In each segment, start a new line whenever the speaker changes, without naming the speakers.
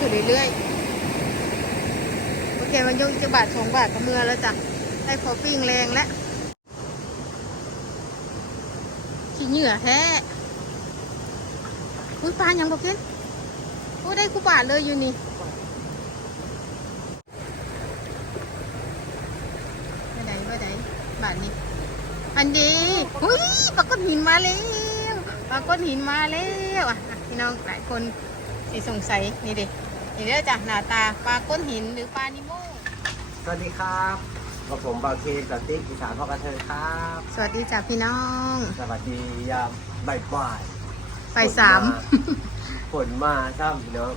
ขึ้นเรื่อยๆ โอเค มันยกจะบาทสองบาทก็เมื่อแล้วจ้ะ ได้พอปิ้งแรงแล้วขี้เหงื่อแท้อุ้ยปลายังบอกเล่นโอ้ได้กูบาทเลยอยู่นี่ว่าไหนว่าไหนบาทนี้อันดีอุ้ยปลาก้อนหินมาแล้วปลาก้อนหินมาแล้วอะพี่น้องหลายคนสิสงสัยนี่ดิ นี่เด้อจ้ะหน้าตาปลาก้อนหินหรือปลานิโม
สวัสดีครับกับผมบาวเคสติ๊กอีสานพ่อกระเทยครับ
สวัสดีจ้ะพี่น้อง
สวัสดียามบ่ายบ่าย
ไปสาม
ฝนมาซ้ำพี่น้อง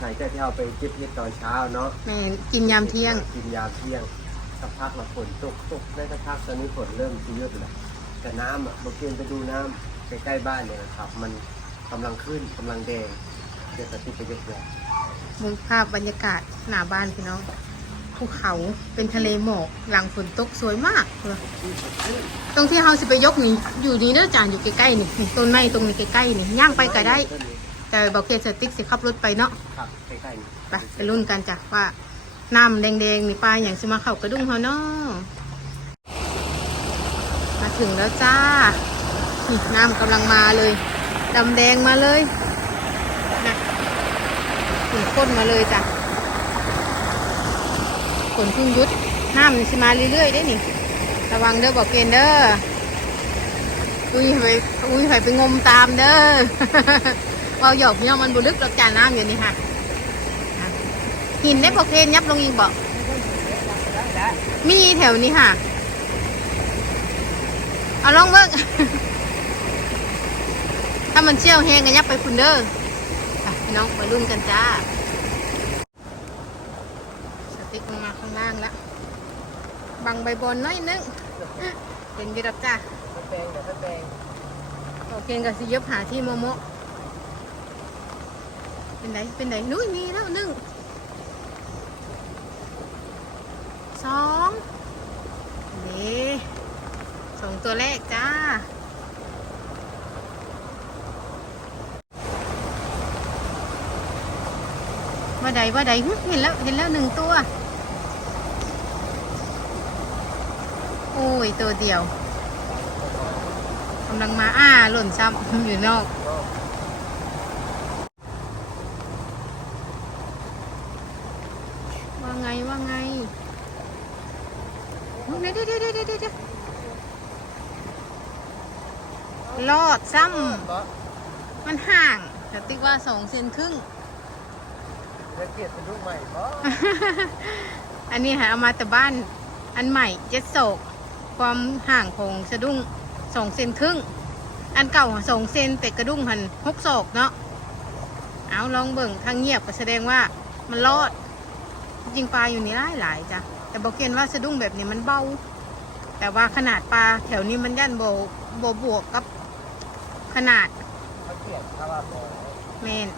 หลังจากที่เราไปจิบเย็ดตอนเช้าเนาะ
แม่กินยามเที่ยง
กินยามเที่ยงสักพักเราฝนตกตกได้สักพักตอนนี้ฝนเริ่มซีเรียสแล้วแต่น้ำอะเมื่อกี้ไปดูน้ำใกล้ๆบ้านเนี่ยนะครับ มันกำลังขึ้นกำลังแดงเดี๋ยวสติ๊กไปเยอะแยะ
มุมภาพบรรยากาศหน้าบ้านพี่น้องภูเขาเป็นทะเลหมอกหลังฝนตกสวยมากเลยตรงที่เฮาสิไปยกนี่อยู่นี่เด้อจ้ะอยู่ใกล้ๆนี่นี่ต้นไม้ตรงนี้ใกล้ๆนี่ย่างไปก็ได้ แต่บอกเคสติ๊กสิขับรถไปเนาะ
ครับใกล้ๆนี่
ไปไปรุ่นกันจ้ะว่าน้ำแดงๆนี่ปลาอย่างสิมาเข้ากระดุ้งเขาเนาะมาถึงแล้วจ้านี่น้ำกำลังมาเลยดำแดงมาเลยนะ ขุนข้นมาเลยจ้ะฝนเพึ่งยุดน้ำสิมาเรื่อยๆได้นี่ ระวังเด้อบอกเกณฑ์เด้ออุ้ยไปอุ้ยไปไปงมตามเด้อเราหยอกพี่น้อมันบุลึกเราจานน้ำอยู่นี่ค่ะหินได้บอกเพนยับลงอีกบอกมีแถวนี้ค่ะ เอาลองเบิ้งถ้ามันเชี่ยวแห้งกันยับไปคุณเด้อ พี่น้องมารุ่นกันจ้า สติ๊กลงมาข้างล่างแล้วบังใบบอลน้อยนึงเห็นดีรับจ้า
แปลงเดี๋ยวแปลง
โอเคกับสิยบหาที่โมโมเป็นไดเป็นไดนู้นมีแล้วหนึ่งสองนี่สองตัวแรกจ้า ว่าใดว่าใดเห็นแล้วเห็นแล้วหนึ่งตัว โอ้ยตัวเดียวกำลังมาอ้าหล่นซ้ำอยู่นอกว่าไงว่าไงเดี๋ยวเดี๋ยวเดี๋ยวเดี๋ยวเดี๋ยวรอดซ้ำมันห่างแต่ติ๊กว่าสองเซนครึ่ง
เดี๋ยวเกลียดเป็นลูกใหม่เพราะ
อันนี้หาเอามาแต่บ้านอันใหม่เจ็ดโศก ความห่างของสะดุ้งสองเซนครึ่ง อันเก่าสองเซนแต่กระดุ้งหันหกโศกเนาะเอาลองเบิ่งทางเงียบก็แสดงว่ามันรอด จริงปลาอยู่นี่หลายหลายจ้ะแต่บอกเกณฑ์ว่าสะดุ้งแบบนี้มันเบา แต่ว่าขนาดปลาแถวนี้มันย่านโบโบบวกกับขนาด
เขาเกลียดถ้าว่าพอ
เมน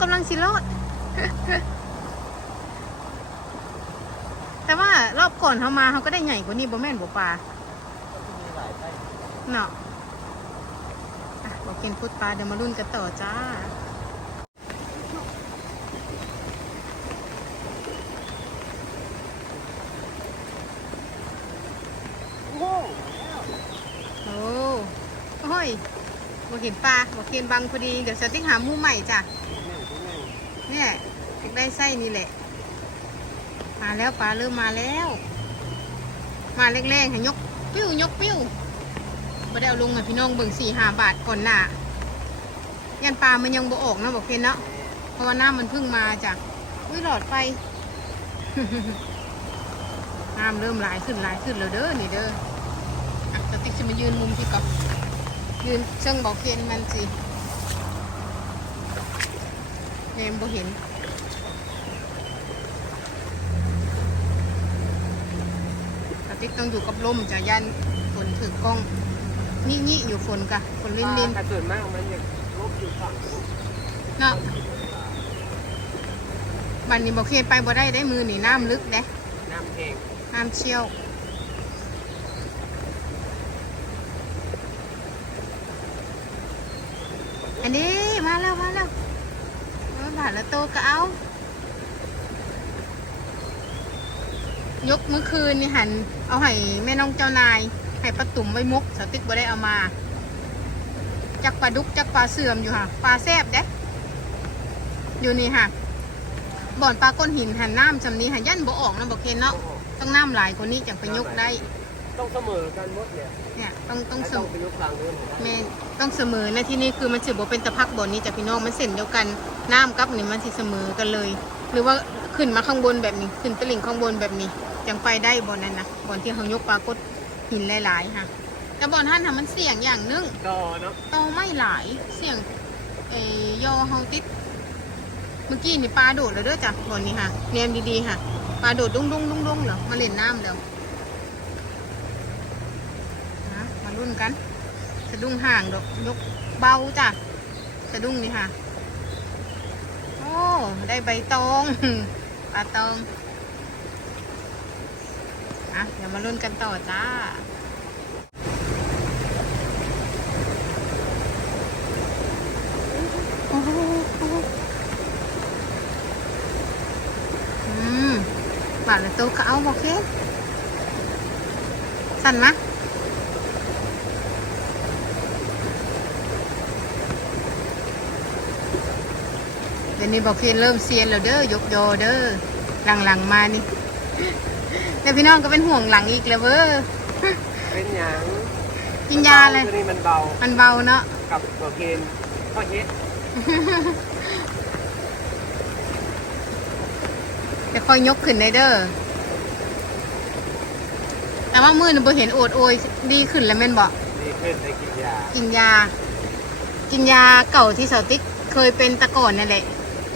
กำลังสิรอด แต่ว่ารอบก่อนเขามาเขาก็ได้ใหญ่กว่านี้บ่แม่นบ่ปลา
ก็มีหลายไส้
เนาะอะบอกกินพุดปลาเดี๋ยวมารุ่นกันต่อจ้า
โอ้
โอ้โอ้ยบอกเห็นปลาบอกเห็นบังพอดี เดี๋ยวจะติ้งหามูใหม่จ้ะ เนี่ยอยากได้ไส้นี่แหละ มาแล้วปลาเริ่มมาแล้ว มาแรกๆให้ยกปิ้วยกปิ้วมาได้เอาลงให้พี่น้องเบิ่งสี่ห้าบาทก่อนหน้ายันปลามันยังบ่ออกนะบอกเพนเนาะเพราะว่าน้ำมันเพิ่งมาจ้ะอุ้ยหลอดไฟน้ำเริ่มหลายขึ้นหลายขึ้นแล้วเด้อนี่เด้ออะสติ๊กจะมายืนมุมที่กับยืนเชิงบอกเคนมันสิ แนมบ่เห็นสติ๊กต้องอยู่กับลมจะยันฝนถือกล้องนี่นี่อยู่ฝนกะฝนลินลิน
ถ้าส่วนมากมันยังลบอยู่ฝั่ง
เนาะบันนี้บอกเคนไปบ่ได้ได้มือนี่น้ำลึกเด้
น้ำแห้ง
น้ำเชี่ยว อันนี้มาแล้วมาแล้วมา บาทละโตก็เอา ยกเมื่อคืนนี่หัน เอาให้แม่น้องเจ้านายให้ปลาตุ่มไว้มกสติ๊กบ่ได้เอามา จักปลาดุกจักปลาเสื่อมอยู่ค่ะ ปลาแซบเด้อยู่นี่ค่ะ บ่อนปลาก้นหินหันน้ำจำนี้หันยันบ่ออกนะบอกเคนเนาะ ต้องน้ำหลายกว่านี้จังไปยกได้
ต้องเสมอกันหมดเนี่ย
เนี่ยต้องต้องเส
ต้อ
ม
ง
อ
ไปยกกลางเรื่อง
แม่นต้องเสมอในที่นี้คือมันสืบว่าเป็นตะพักบ่อนนี้จากพี่น้องมันเส้นเดียวกัน น้ำกับนี่มันสิเสมอกันเลย หรือว่าขึ้นมาข้างบนแบบนี้ขึ้นตลิ่งข้างบนแบบนี้จังไปได้บ่อนนั้นนะบ่อนที่เขายกปลากดหินหลายๆค่ะ แต่บ่อนท่านทำมันเสี่ยงอย่างหนึง
ก็เนาะ
โตไม่หลายเสี่ยงไอ้ยอเฮาติดเมื่อกี้นี่ปลาโดดแล้วเด้อจ้ะบ่อนนี้ค่ะเนียมดีๆค่ะปลาโดดดุ้งดุ้งดุ้งดุ้งเหรอมาเล่นน้ำเดี๋ยวนะมารุ่นกัน สะดุ้งห่างดอกยกเบาจ้ะสะดุ้งนี่ค่ะโอ้ ได้ใบตองปลาตอง อะ เดี๋ยวมาลุ้นกันต่อจ้าอืมบาทละตัวก็เอาบอกเคสั่นมะ ยวนี้บอกเพียนเริ่มเซียนแล้วเด้อยกยอเด้อหลังๆมานี่แล้วพี่น้องก็เป็นห่วงหลังอีกแล้วเว้อ
เป็นหยัง
กินยาเลย
ตัวนี้มันเบา
มันเบาเนาะ
กับตัวเกณฑ์ข้อเฮ็ด
จะค่อยยกขึ้นได้เด้อ แต่ว่ามือนี่บ่เห็นโอดโอยดีขึ้นแล้วแม่นบอก
ดีขึ้นได้กินยา
กินยา กินยาเก่าที่เสาติ๊กเคยเป็นแตะก่อนนั่นแหละ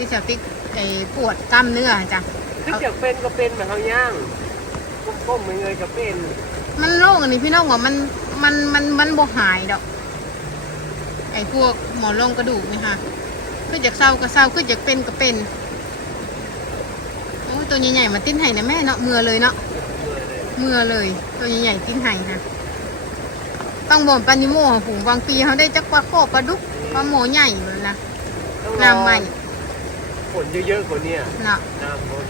ที่เสาติ๊กไอ้ปวดกล้ามเนื้อจ้ะ
คืออยากเป็นก็เป็นแบบเขาย่างก้มๆเงยๆก็เป็น
มันโรคอันนี้พี่น้องว่ามันมันมันมันบ่หายดอก ไอ้พวกหมอนรองกระดูกนี่ค่ะคือจากเศร้าก็เศร้าคือจากเป็นก็เป็นโอ้ยตัวใหญ่ๆมาติ้นไห้นะแม่เนาะเมือเลยเนาะ
เมื่อยเลย
เมือเลย ตัวใหญ่ๆติ้นไห้ค่ะ ต้องบ่นปลานิโม่ของผมบางปีเขาได้จักปลาโคปลาดุกปลาหมอใหญ่เลยนะ
ต้องรอ
น้ำใหม่
ฝนเยอะๆกว่านี้
เนาะ
น้ำลด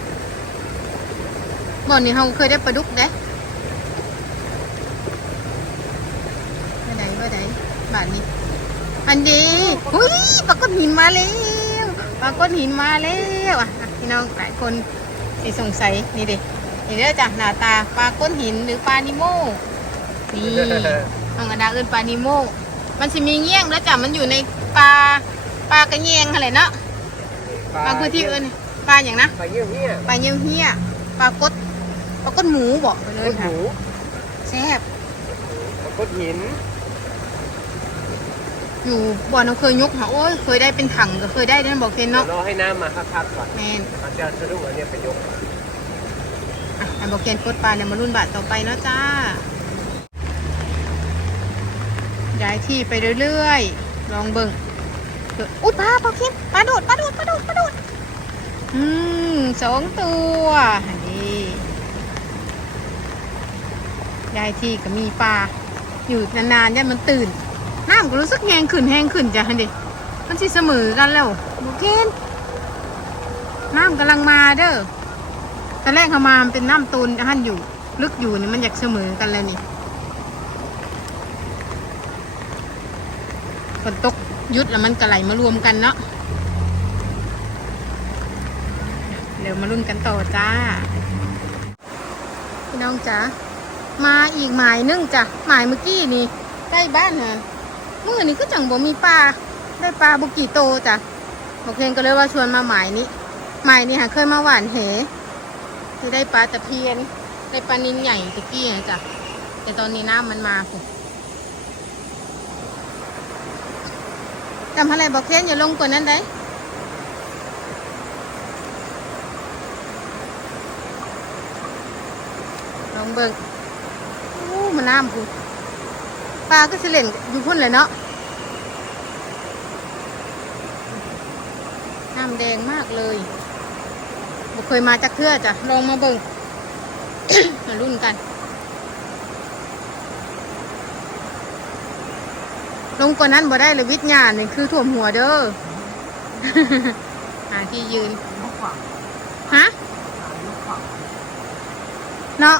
บ่อนนี้เขาเคยได้ปลาดุกเด้ว่าไดว่าไดบาทนี้อันดีหุ้ยปลาก้อนหินมาแล้วปลาก้อนหินมาแล้วอะอะพี่น้องหลายคนที่สงสัยนี่ดินี่เด้อจ้ะหน้าตาปลาก้อนหินหรือปลานิโมนี่น้องอดาเอิ้นปลานิโมมันจะมีเงี้ยงแล้วจ้ะมันอยู่ในปลาปลากระเงียงอะไรเนาะ บางพื้นที่เอิ้นปลาอย่างนะ
ปลาเยี่ยวเหี้ย
ปลาเยี่ยวเหี้ยปลากดปลากดหมูบอกไปเล
ก้
ย
น
ค่ะ
หู
แซ่บ
ปลาก้นหิน
อยู่บ่อนเราเคยยกหาโอ้ยเคยได้เป็นถังก็เคยได้นั่นบอกเทน
เดี๋ยว
เนาะ
รอให้น้ำมาคักๆก่อน
แมน
อาจจะสะดุ้งอันเนี้ยไปยก
อะอันบอกเทนกดปลาแล้วมารุ่นบาทต่อไปเนาะจ้าย้ายที่ไปเรื่อยๆ ลองเบิ่งเกิด อุ้ยปลาปลาค็มปลาโดดปลาโดดปลาโดดปลาโดดอืมสองตัวอันนี้ย้ายที่ก็มีปลาอยู่นานๆเนี่ยมันตื่นน้ำก็รู้สึกแห้งขึ้นแห้งขึ้นจ้ะฮันดิมันสิเสมอกันแล้วโอเคน้ำกำลังมาเด้อตอนแรกเขามามันเป็นน้ำตูนฮันอยู่ ลึกอยู่นี่มันอยากเสมอกันแล้วนี่ฝนตก ยุดแล้วมันก็ไหลมารวมกันเนาะเดี๋ยวมาลุ้นกันต่อจ้า พี่น้องจ๋ามาอีกหมายนึงจ้ะหมายเมื่อกี้นี่ใกล้บ้านฮะมื่อนี้ก็จังบ่มีปลาได้ปลาบุกี่โตจ้ะบอกเพลงก็เลยว่าชวนมาหมายนี้หมายนี้ค่ะเคยมาหวานเหคือได้ปลาตะเพียนได้ปลานินใหญ่ตะกี้นะจ้ะแต่ตอนนี้น้ำมันมาคุ จำอะไรบอกเพลงอย่าลงกว่านั้นได้ลองเบิ่งโอ้มันน้ำคุณปลาก็สิเล่นอยู่พุ่นเลยเนาะน้ำแดงมากเลยบ่เคยมาจากเทื่อจ้ะลองมาเบิ่งมารุ่นกัน ลงกว่านั้นบ่ได้เลยวิทย์งานนี่คือถ่วมหัวเด้อ หาที่ยืน
ลูกฝั่ง
ฮะ
ลูกฝั่ง
เนาะ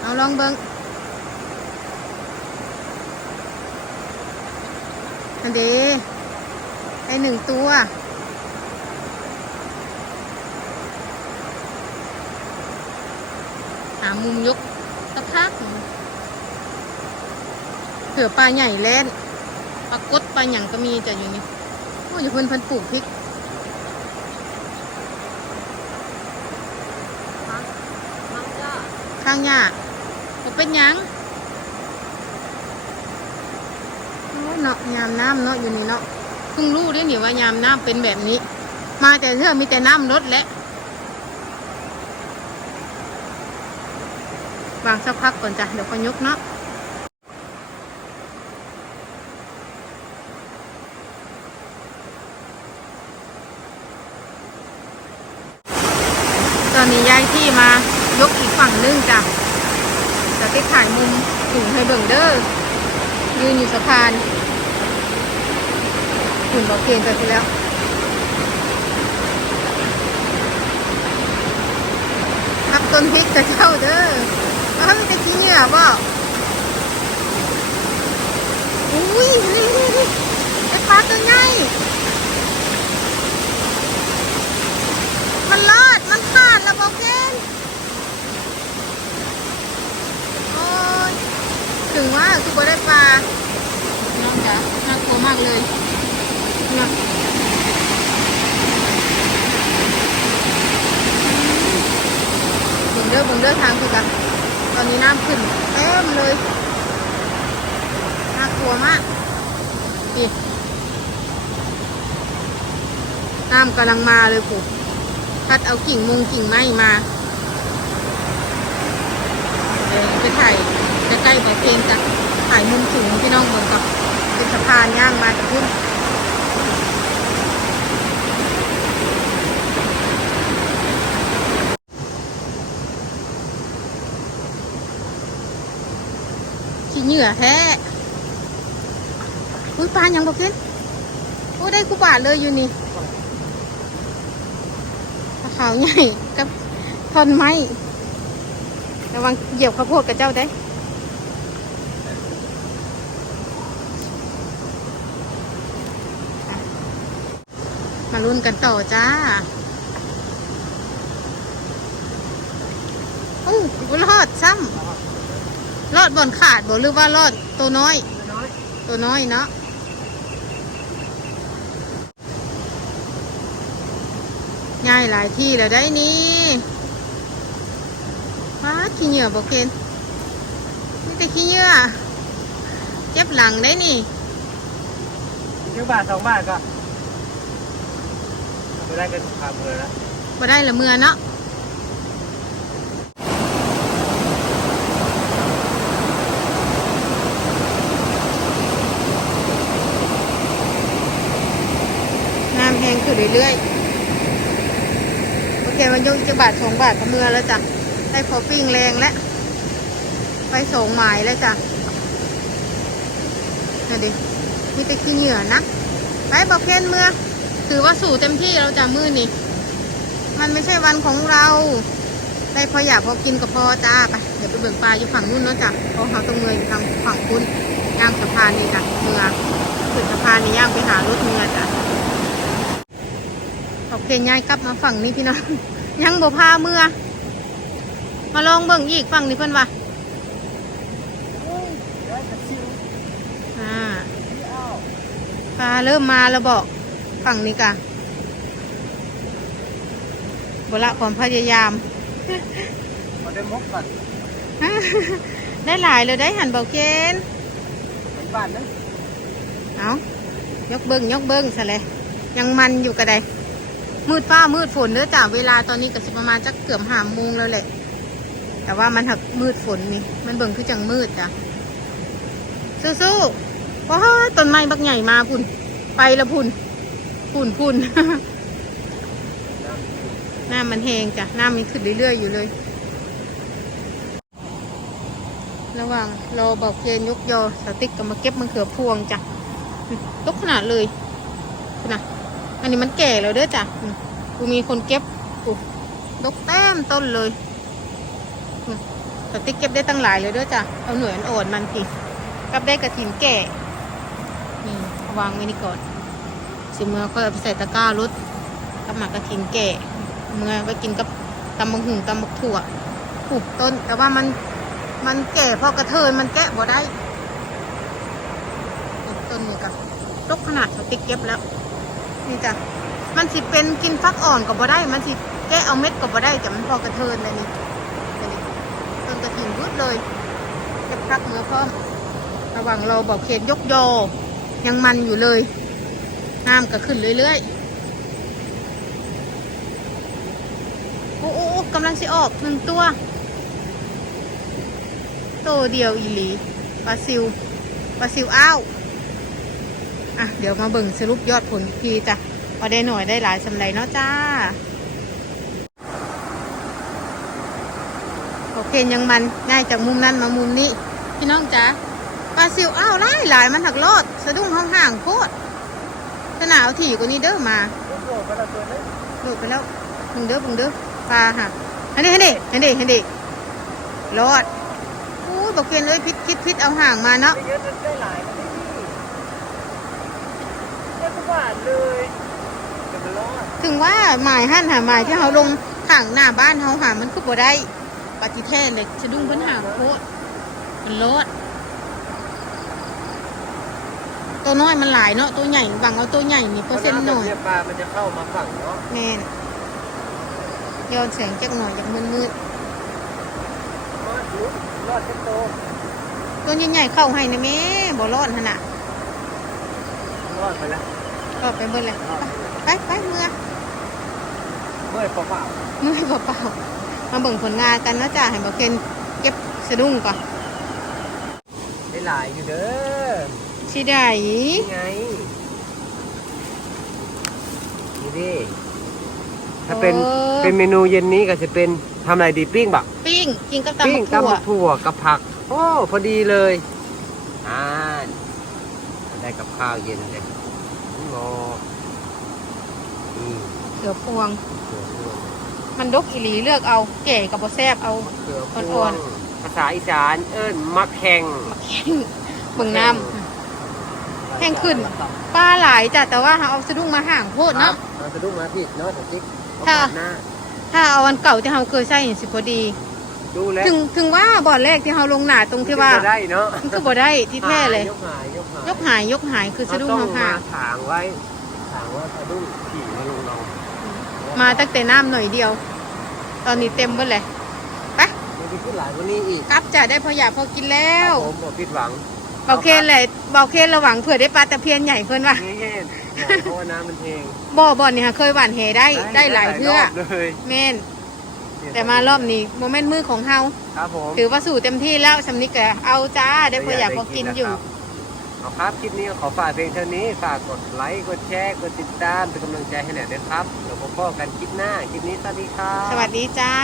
เอาลองเบิงอันเดได้หนึ่งตัว หามุมยกสักพัก หนึ่งเผื่อปลาใหญ่เล่นปลากดปลาหยังก็มีจะอยู่นี่โอ้ยเพิ่นเพิ่นปลูกพริกข้างหญ้าบ่เป็นหยังโอ้ยเนาะยามน้ำเนาะอยู่นี่เนาะเพิ่งรู้ได้หนิว่ายามน้ำเป็นแบบนี้ มาแต่เทื่อมีแต่น้ำลดและวางสักพักก่อนจ้ะเดี๋ยวก็ยกเนาะ อนนี้ย้ายที่มายกอีกฝั่งนึงจ้ะจะไปถ่ายมุมถึงให้เบิ่งเด้อยืนอยู่สะพานถึงบอกเกณฑ์ไปทีแล้วทับต้นพริกจะเข้าเด้อว่ามันจะขี้เหงื่อบ่อุ้ยนี่นี่นี่ไอ้ปลาตัวใหญ่ มันรอด มันขาดแล้วบอกเกนโอ้ย ถึงว่าคือบ่ได้ปลาน้องจ๋าน่ากลัวมากเลยนะบุงเด้อบุงเด้อทางคือกันตอนนี้น้ำขึ้นเต็มเลยน่ากลัวมากนี่น้ำกำลังมาเลยปู่พัดเอากิ่งมงกิ่งไม้มาเดี๋ยไปถ่ายใกล้ๆแบบเพลงกัน ถ่ายมุมสูงพี่น้องเบิ่งกับเป็นสะพานย่างมาจากพุ่นขี้เหงื่อแท้อุ้ยปลายังบอกเห็นโอ้ได้กูบาทเลยอยู่นี่ปลาขาวใหญ่กับทอนไม้ระวังเหยียบข้าวโพดกับเจ้าได้ ลุ้นกันต่อจ้าโอ้รอดซ้ำรอดบ่อนขาดบ่หรือว่ารอดตัวน้อย ตัวน้อยเนาะง่ายหลายที่แล้วได้นี่ว้าขี้เหงื่อบอกเกนนี่แต่ขี้เหงื่อเจ็บหลังได้นี่
เที่บาทสองบาทก็ ไม่ได้กันพาเบอร์แล้ว
บ่ได้ละเมือเนาะน้ำแห้งขึ้นเรื่อยๆโอเคมันยกจะบาทสองบาทก็เมือแล้วจ้ะได้พอปิ้งแรงแล้วไปส่งหมายแล้วจ้ะนี่ดินี่ไปขี้เหงื่อนะไปบอกเพนเมือ ถือว่าสู่เต็มที่แล้วจ้ะมือนี่ มันไม่ใช่วันของเรา ได้พออยากพอกินก็พอจ้าไป เดี๋ยวไปเบิ่งปลาอยู่ฝั่งนู้นเนาะจ้ะเพราะเขาต้องเมืออยู่ทางฝั่งคุณย่างสะพานนี่จ้ะเมือถึงสะพานนี่ย่างไปหารถเมือจ้ะโอเคย้ายกลับมาฝั่งนี้พี่น้องยังบ่พาเมือมาลองเบิ่งอีกฝั่งนี้เพิ่นว่า
ได้กระชิว
อ่า
ที่อ้าว
ปลาเริ่มมาแล้วบอก ฝั่งนี้กะบละความพยายาม
มาได้มกก่อน
ได้หลายเลยได้หันเบาเกน
ไปบ้านนั้น
เอายกเบิ้งยกเบิ้งซะเลยยังมันอยู่กระไดมืดฟ้ามืดฝนเด้อจ้ะเวลาตอนนี้ก็สิประมาณจักเกือบห้าโมงแล้วแหละ แต่ว่ามันหักมืดฝนนี่มันเบิ่งคือจังมืดจ้ะสู้ๆว้าต้นไม้บักใหญ่มาพุ่น ไปละพุ่น พุ่นพุ่น
น้ำ
น้ำมันแห้งจ้ะน้ำมันขึ้นเรื่อยๆอยู่เลย ระหว่างรอบอกเคนยกยอสติ๊กก็มาเก็บมะเขือพวงจ้ะตกขนาดเลยนะอันนี้มันแก่แล้วเด้อจ้ะกูมีคนเก็บกูดกแต้มต้นเลยสติ๊กเก็บได้ตั้งหลายเลยเด้อจ้ะเอาหน่วยอ่อนมันทีกับได้กระถินแก่นี่วางไว้นี่ก่อน สิเมื่อก็เอาไปใส่ตะกร้ารถกับหมากกระถินแก่เมื่อไปกินกับตำบักหุ่งตำบักถั่วปลูกต้น แต่ว่ามันมันแก่พอกระเทินมันแกะบ่ได้ต้นนี้กับตกขนาดติ๊กเก็บแล้ว นี่จ้ะมันสิเป็นกินฟักอ่อนก็บ่ได้ มันสิแกะเอาเม็ดก็บ่ได้แต่มันพอกระเทินเลยนี่นี่นี่ต้นกระถิ่นรุดเลยเก็บพักเมื่อพร้อมระหว่างเราบอกเขตยกยอยังมันอยู่เลย น้ำก็ขึ้นเรื่อยๆ โอ้โอ้กำลังสิออกหนึ่งตัวโตเดียวอีหลีปลาซิวปลาซิวอ้าว อะ เดี๋ยวมาเบิ่งสรุปยอดผลอีกทีจ้ะว่าได้หน่อยได้หลายสำไรเนาะจ้า โอเคยังมันง่ายจากมุมนั้นมามุมนี้ พี่น้องจ๋าปลาซิวอ้าวหลายหลายมันหักรอดสะดุ้งห้องห่างๆโคตร สนาวถี่กว่านี้เด้อมาโดดไปแล้วบึงเด้อบึงเด้อปลาค่ะเห็นดิเห็นดิเห็นดิเห็นดิรอดอู้บอกเพียนเลยพิษพิษพิษเอาห่างมาเนาะ
เยอะได้หลายนะพี่ได้ทุกบาทเลยจะมันรอด
ถึงว่าหมายหั่นหาหมายที่เขาลงห่างหน้าบ้านเขาหามันคือบ่ได้ปฏิแท้เลยสะดุ้งเพิ่นห่างโคตรมันรอด ตัวน้อยมันหลายเนาะตัวใหญ่บางเอาตัวใหญ่นี่เปอร์เซ็นต์หน่อย
เนี่ยปลา มันจะเข้ามาฝั่งเนาะ
แม่นย้อนแสงจักหน่อยจากมืดมืด
รอดอยู่รอดเช็ดโต
ๆตัวใหญ่ๆเข้าให้นะแม่บ่รอดขนาด
รอดไปแล้ว
รอดไปเบิดเลย
รอด
ไปไปเมื่อ
เมื่อยเปล่า
เมื่อยเปล่าๆมาเบิ่งผลงานกันเนาะจ้าให้บอกเคนเก็บสะดุ้งก่อน
ๆได้หลายอยู่เด้อ
สิได้
นี่ไงนี่ดิถ้าเป็น
โอ้
เป็นเมนูเย็นนี้ก็จะเป็นทำอะไรดีปิ้งบัก
ปิ้งกินกับตำ
ปิ้ง
บัก
ตำ
ถั่ว
บักถั่วกับผัก โอ้พอดีเลยอ่าได้กับข้าวเย็นเลยรออืม
เขือพวง
เขือพวง
มันดกอีหลีเลือกเอาแก่กับบ่แซ่บเอา
เขือพ
อ่
ว
องน
ภาษาอีสานเอิ้นมักแข่ง
เบิ่งน้ำ แห้งขึ้นปลาหลายจ้ะแต่ว่าเอาสะดุ้งมาห่างโพด
เนาะ
เนาะ
เราจะดูมาผิดเนาะแต่จิ๊ก
ค่ะ
หน้า
ถ้าเอาอันเก่าที่เราเคยใส่นี่สิพอดี
ดูแล้ว
ถึงถึงว่าบ่อนแรกที่เราลงหนาตรงที่ว่า
จะได้เนาะ
มันก็บ่ได้ที่แท้เลย
ยกหายยกหาย
ยกหายยกหายคือสะดุ้ง
เราต้อง
ห่าง
มาถางไว้ถางว่าสะดุ้งขี่มาลงเรา
ๆมาตั้งแต่น้ำหน่อยเดียว ตอนนี้เต็มหมดเลยไป
มันจะขึ้นหลายกว่านี้อีก
กลับจ้ะได้พออยากพอกินแล้ว
ผมบอกผิดหวัง
เบาเคนเลยเบาเคนระหวังเผื่อได้ปลาตะเพียนใหญ่เพิ่นว่า
นี่เห็นเพราะว่าน้ำมันเทง
บ่อบ่อนนี่ค่ะเคยหว่านเหได้ได้หลายเพื่อ
รบเลย
แม่นแต่มารอบนี้โมเมนต์มือของเฮา
ครับผม
ถือว่าสู่เต็มที่แล้วสำนิกแกเอาจ้าได้พออยากพอกินอยู่
เอาครับคลิปนี้ก็ขอฝากเพลงเท่านี้ฝากกดไลค์กดแชร์กดติดตามเป็นกำลังใจให้หน่อยด้วยครับเดี๋ยวพบกันคลิปหน้าคลิปนี้สวัสดีครับ
สวัสดีจ้า